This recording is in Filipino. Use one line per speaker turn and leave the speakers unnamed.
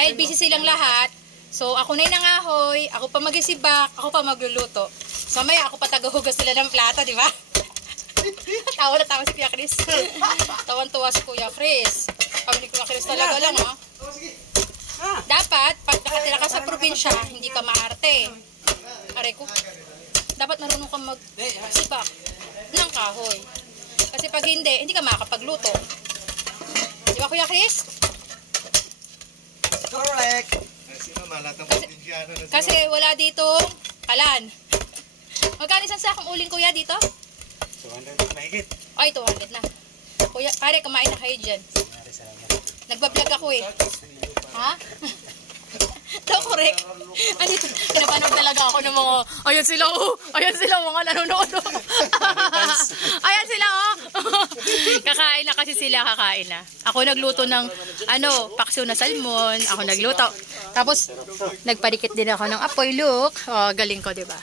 Dahil busy silang lahat, so ako na yung nangahoy, ako pa magisibak, ako pa magluluto. So maya ako pa tagahugas sila ng plato, di ba? tawa na tawa si Kuya Chris. Tawan-tuwa si Kuya Chris. Kami ni Kuya Chris talaga lang, ha? Dapat, pag nakatira ka sa probinsya, hindi ka maarte. Aray ko. Dapat marunong kang magsibak ng kahoy. Kasi pag hindi, hindi ka makakapagluto. Di ba, Kuya Chris?
Correct.
Kasi naman, lahat ng probinsyano na
Kasi wala dito kalan. Magkano isang sakong uling kuya dito?
200 na mahigit.
Ay, 200 na. Kuya, pare, kumain na kayo dyan. Nagbablog ako eh. Ha? Ito, correct. Andito, pinapanood talaga ako ng mga, ayan sila oh, ayan sila mga nanonood oh. ayan sila oh. kakain na kasi sila, kakain na. Ako nagluto ng, ano, paksiw na salmon, ako nagluto. Tapos, nagparikit din ako ng apoy, look. Oh, galing ko, di ba?